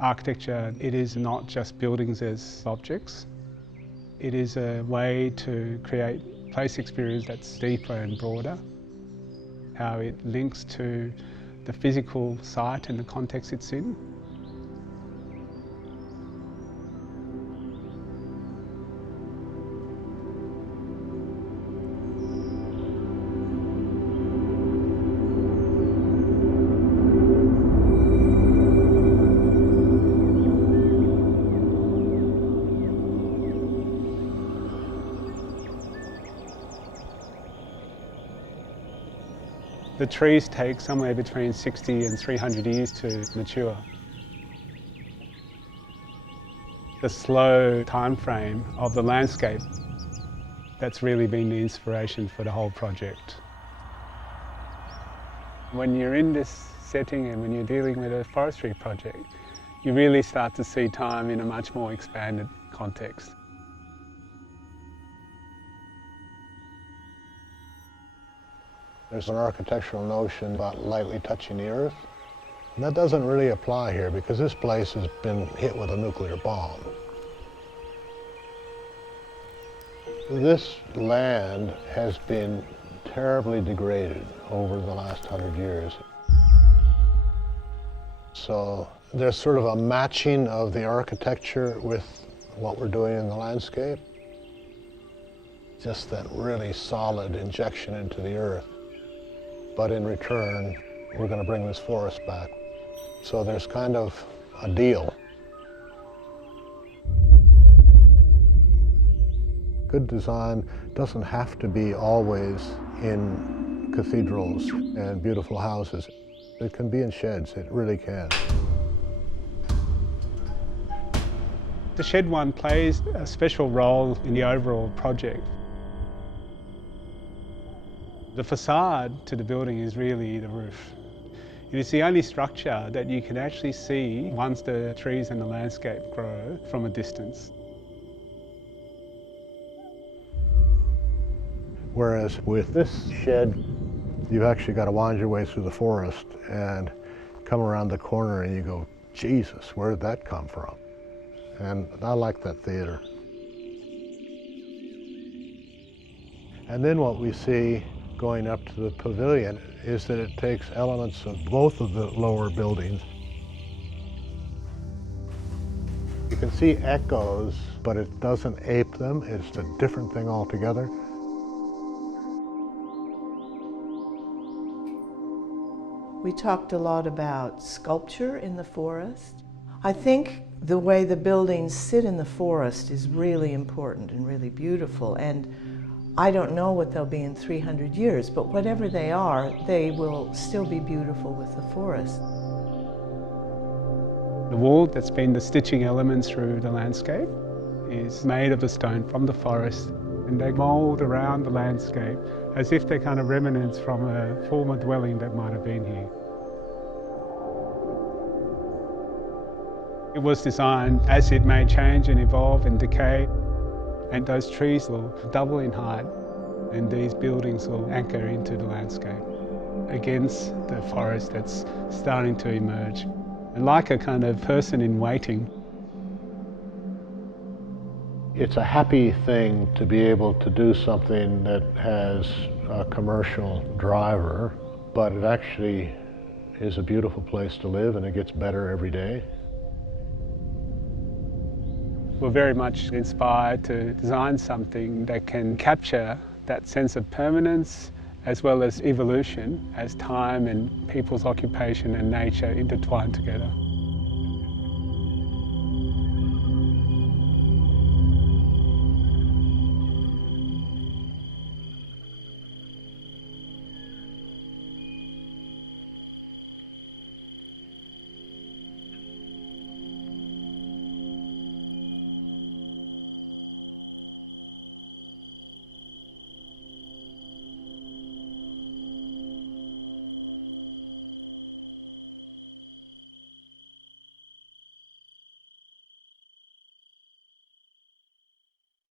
Architecture, it is not just buildings as objects. It is a way to create place experience that's deeper and broader. How it links to the physical site and the context it's in. The trees take somewhere between 60 and 300 years to mature. The slow time frame of the landscape, that's really been the inspiration for the whole project. When you're in this setting and when you're dealing with a forestry project, you really start to see time in a much more expanded context. There's an architectural notion about lightly touching the earth. And that doesn't really apply here because this place has been hit with a nuclear bomb. This land has been terribly degraded over the last 100 years. So there's sort of a matching of the architecture with what we're doing in the landscape. Just that really solid injection into the earth. But in return, we're going to bring this forest back. So there's kind of a deal. Good design doesn't have to be always in cathedrals and beautiful houses. It can be in sheds, it really can. The shed one plays a special role in the overall project. The facade to the building is really the roof. It is the only structure that you can actually see once the trees and the landscape grow from a distance. Whereas with this shed, you've actually got to wind your way through the forest and come around the corner and you go, Jesus, where did that come from? And I like that theater. And then what we see going up to the pavilion is that it takes elements of both of the lower buildings. You can see echoes, but it doesn't ape them. It's a different thing altogether. We talked a lot about sculpture in the forest. I think the way the buildings sit in the forest is really important and really beautiful. And I don't know what they'll be in 300 years, but whatever they are, they will still be beautiful with the forest. The wall that's been the stitching elements through the landscape is made of the stone from the forest, and they mould around the landscape as if they're kind of remnants from a former dwelling that might have been here. It was designed as it may change and evolve and decay. And those trees will double in height and these buildings will anchor into the landscape against the forest that's starting to emerge. And like a kind of person in waiting. It's a happy thing to be able to do something that has a commercial driver, but it actually is a beautiful place to live and it gets better every day. We're very much inspired to design something that can capture that sense of permanence as well as evolution as time and people's occupation and nature intertwine together.